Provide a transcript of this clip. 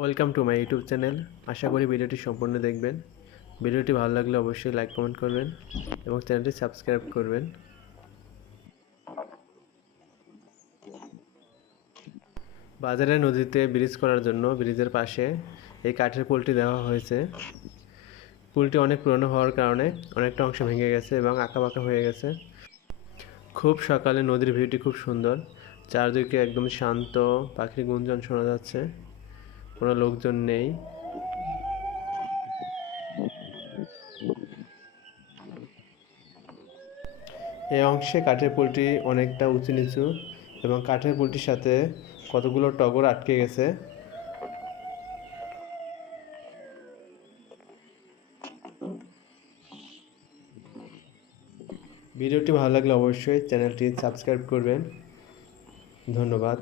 Welcome to my YouTube channel. আশা করি ভিডিওটি সম্পূর্ণ দেখবেন। ভিডিওটি ভালো লাগলে অবশ্যই লাইক কমেন্ট করবেন এবং চ্যানেলটি সাবস্ক্রাইব করবেন। বাজারে নদীতে ব্রিজ করার জন্য ব্রিজের পাশে এই কাঠের পুলটি দেওয়া হয়েছে। পুলটি অনেক পুরনো হওয়ার কারণে অনেকটা অংশ ভেঙে গেছে এবং আঁকাবাঁকা হয়ে গেছে। খুব সকালে নদীর ভিউটি খুব সুন্দর, চারদিকে একদম শান্ত, পাখির গুঞ্জন শোনা যাচ্ছে, কোনো লোকজন নেই। এই অংশে কাঠের পুলটি অনেকটা উঁচু নিচু এবং কাঠের পুলটির সাথে কতগুলো টগর আটকে গেছে। ভিডিওটি ভালো লাগলে অবশ্যই চ্যানেলটি সাবস্ক্রাইব করবেন। ধন্যবাদ।